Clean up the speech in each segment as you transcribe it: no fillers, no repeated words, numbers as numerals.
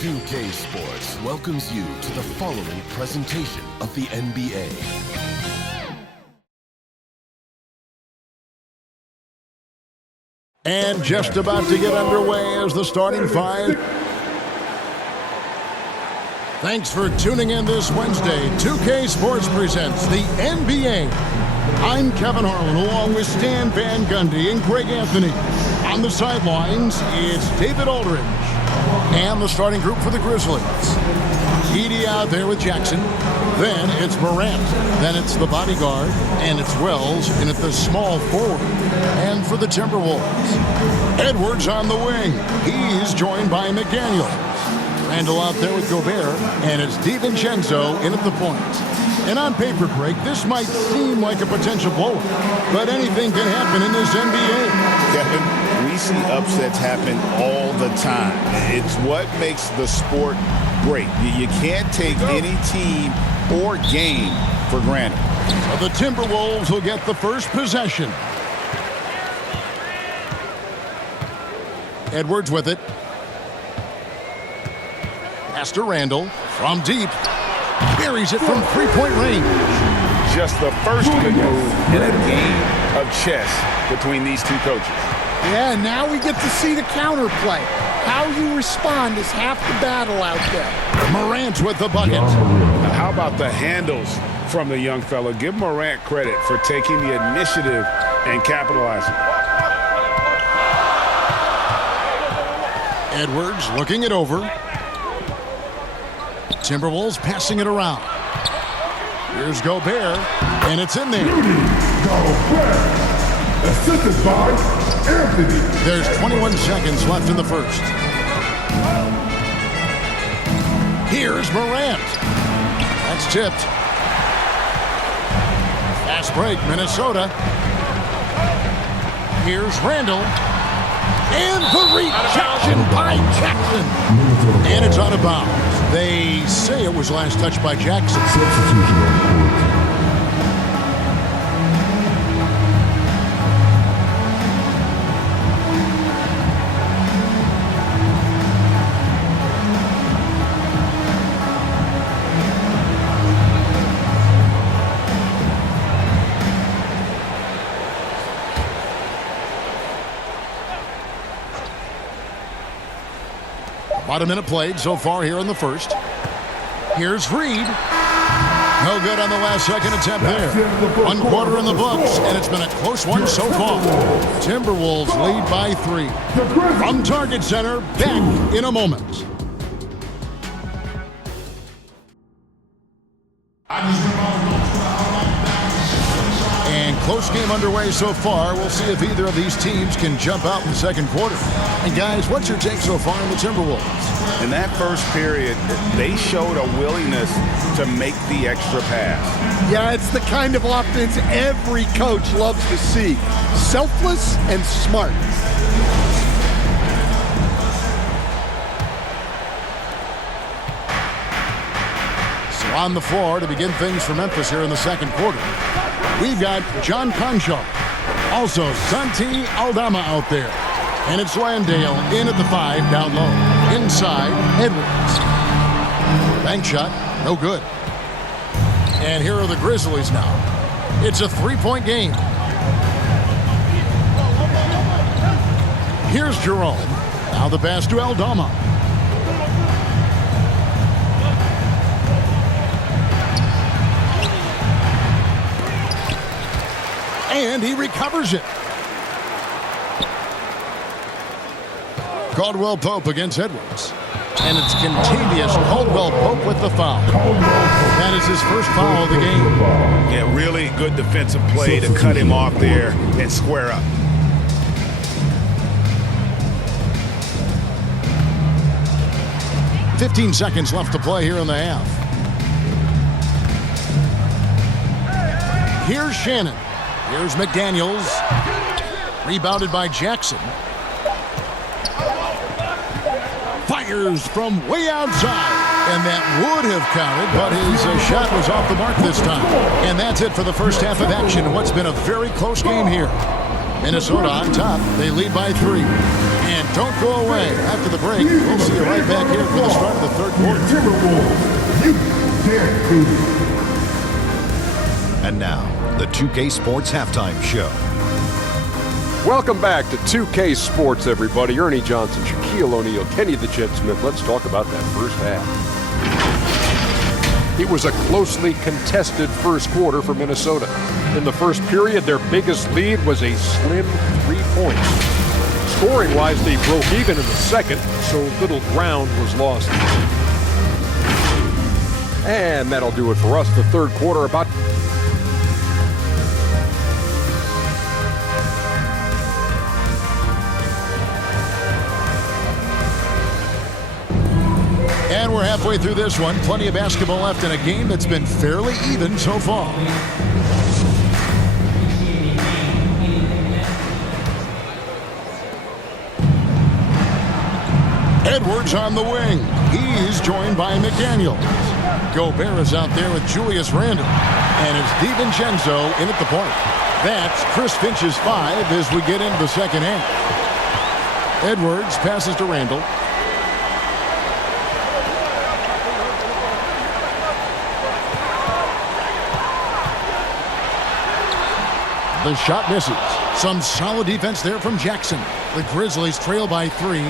2K Sports welcomes you to the following presentation of the NBA. And just about to get underway as the starting five. Thanks for tuning in this Wednesday. 2K Sports presents the NBA. I'm Kevin Harlan along with Stan Van Gundy and Greg Anthony. On the sidelines, it's David Aldridge. And the starting group for the Grizzlies. Edie out there with Jackson. Then it's Morant. Then it's the bodyguard. And it's Wells in at the small forward. And for the Timberwolves, Edwards on the wing. He's joined by McDaniel. Randall out there with Gobert. And it's DiVincenzo in at the point. And on paper, Greg, this might seem like a potential blowout, but anything can happen in this NBA. Kevin, we see upsets happen all the time. It's what makes the sport great. You can't take any team or game for granted. So the Timberwolves will get the first possession. Edwards with it. Pass to Randall from deep. Buries it from three-point range. Just the first good move in a game of chess between these two coaches. Yeah, now we get to see the counterplay. How you respond is half the battle out there. Morant with the bucket. How about the handles from the young fella? Give Morant credit for taking the initiative and capitalizing. Edwards looking it over. Timberwolves passing it around. Here's Gobert, and it's in there. Gobert, assisted by Anthony. There's 21 seconds left in the first. Here's Morant. That's tipped. Fast break, Minnesota. Here's Randall. And the rejection by Jackson. And it's out of bounds. They say it was last touched by Jackson. Substitution on the court. About a minute played so far here in the first. Here's Reed. No good on the last second attempt there. 1 quarter in the books, and it's been a close one so far. Timberwolves lead by 3. From Target Center, back in a moment. And close game underway so far. We'll see if either of these teams can jump out in the second quarter. And guys, what's your take so far on the Timberwolves? In that first period, they showed a willingness to make the extra pass. Yeah, it's the kind of offense every coach loves to see. Selfless and smart. So on the floor to begin things for Memphis here in the second quarter. We've got John Concho. Also, Santi Aldama out there. And it's Landale in at the 5, down low. Inside, Edwards. Bank shot, no good. And here are the Grizzlies now. It's a 3-point game. Here's Jerome. Now the pass to Aldama. And he recovers it. Caldwell-Pope against Edwards. And it's contagious. Caldwell-Pope with the foul. That is his first foul of the game. Yeah, really good defensive play to cut him off there and square up. $15 seconds left to play here in the half. Here's Shannon. Here's McDaniels. Rebounded by Jackson. Fires from way outside. And that would have counted, but his shot was off the mark this time. And that's it for the first half of action in what's been a very close game here. Minnesota on top. They lead by 3. And And don't go away. After the break, we'll see you right back here for the start of the third quarter. Timberwolves, you can't do it. And now, the 2K Sports Halftime Show. Welcome back to 2K Sports, everybody. Ernie Johnson, Shaquille O'Neal, Kenny the Jet Smith. Let's talk about that first half. It was a closely contested first quarter for Minnesota. In the first period, their biggest lead was a slim 3 points. Scoring-wise, they broke even in the second, so little ground was lost. And that'll do it for us. The third quarter about... And we're halfway through this one. Plenty of basketball left in a game that's been fairly even so far. Edwards on the wing. He's joined by McDaniel. Gobert is out there with Julius Randle. And it's DiVincenzo in at the point. That's Chris Finch's 5 as we get into the second half. Edwards passes to Randle. The shot misses. Some solid defense there from Jackson. The Grizzlies trail by 3.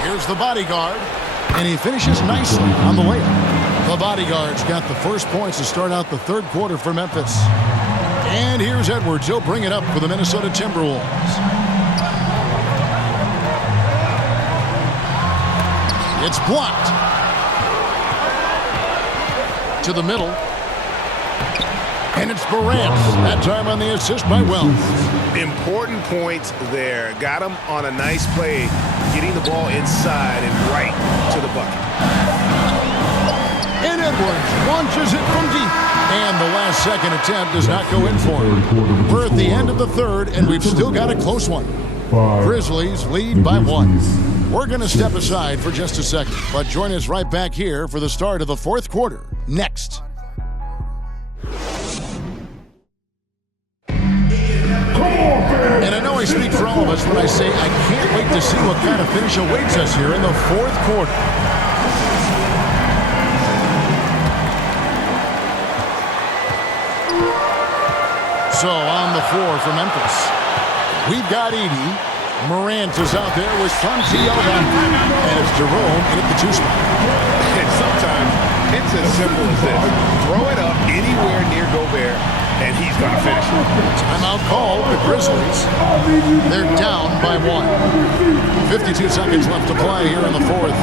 Here's the bodyguard, and he finishes nicely on the layup. The bodyguard's got the first points to start out the third quarter for Memphis. And here's Edwards. He'll bring it up for the Minnesota Timberwolves. It's blocked. To the middle. And it's Morant. That time on the assist by Wells. Important points there. Got him on a nice play, getting the ball inside and right to the bucket. And Edwards launches it from deep. And the last second attempt does not go in for him. We're at the end of the third, and we've still got a close one. Grizzlies lead by 1. We're going to step aside for just a second, but join us right back here for the start of the fourth quarter next. And I know I speak for all of us when I say I can't wait to see what kind of finish awaits us here in the fourth quarter. So on the floor for Memphis, we've got Edey. Morant is out there with Santiago. And it's Jerome in at the 2 spot. And sometimes it's as simple as this. Throw it up anywhere near Gobert, and he's going to finish it. Timeout called the Grizzlies. They're down by 1. 52 seconds left to play here in the fourth.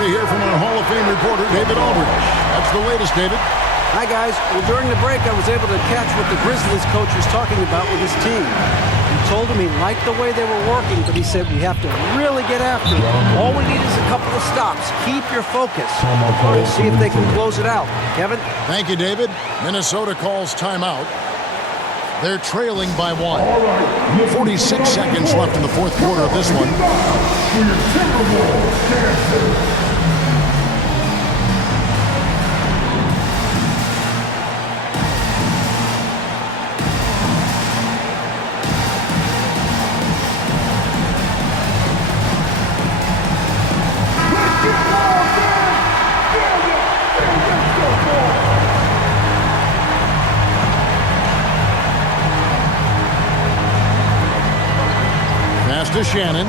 To hear from our Hall of Fame reporter, David Aldridge. That's the latest, David. Hi, guys. Well, during the break, I was able to catch what the Grizzlies coach was talking about with his team. He told him he liked the way they were working, but he said we have to really get after it. All we need is a couple of stops. Keep your focus. We'll see if they can close it out. Kevin? Thank you, David. Minnesota calls timeout. They're trailing by 1. 46 seconds left in the fourth quarter of this one. to Shannon.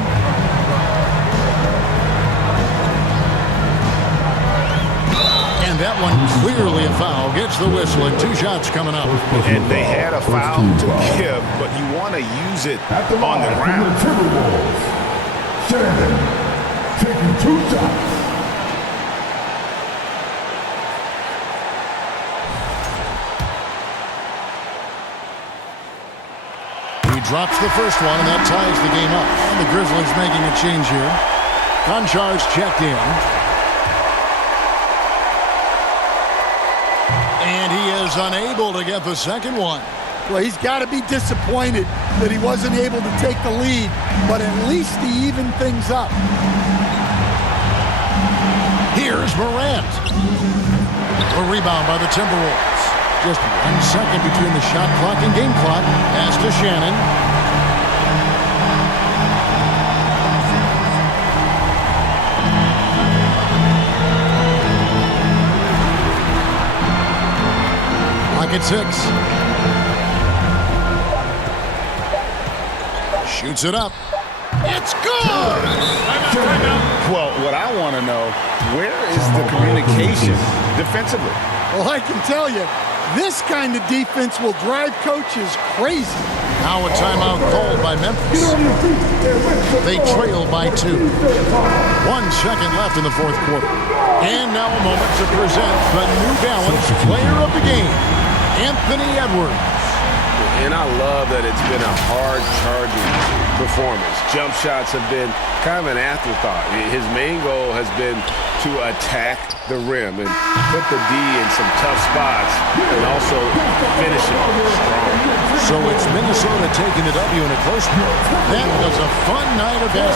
And that one clearly a foul. Gets the whistle and 2 shots coming up. And they had a foul to give, but you want to use it on the ground. Timberwolves. Jaren taking 2 shots. He drops the first one, and that ties the game up. And the Grizzlies making a change here. Konchar's checked in. And he is unable to get the second one. Well, he's got to be disappointed that he wasn't able to take the lead, but at least he evened things up. Here's Morant. A rebound by the Timberwolves. Just 1 second between the shot clock and game clock. Pass to Shannon. At 6. Shoots it up. It's good! Well, what I want to know, where is the communication defensively? Well, I can tell you, this kind of defense will drive coaches crazy. Now a timeout called by Memphis. They trail by 2. 1 second left in the fourth quarter. And now a moment to present the New Balance player of the game, Anthony Edwards. And I love that it's been a hard-charging performance. Jump shots have been kind of an afterthought. His main goal has been to attack the rim and put the D in some tough spots and also finish it strong. So it's Minnesota taking the W in a close one. That was a fun night of basketball.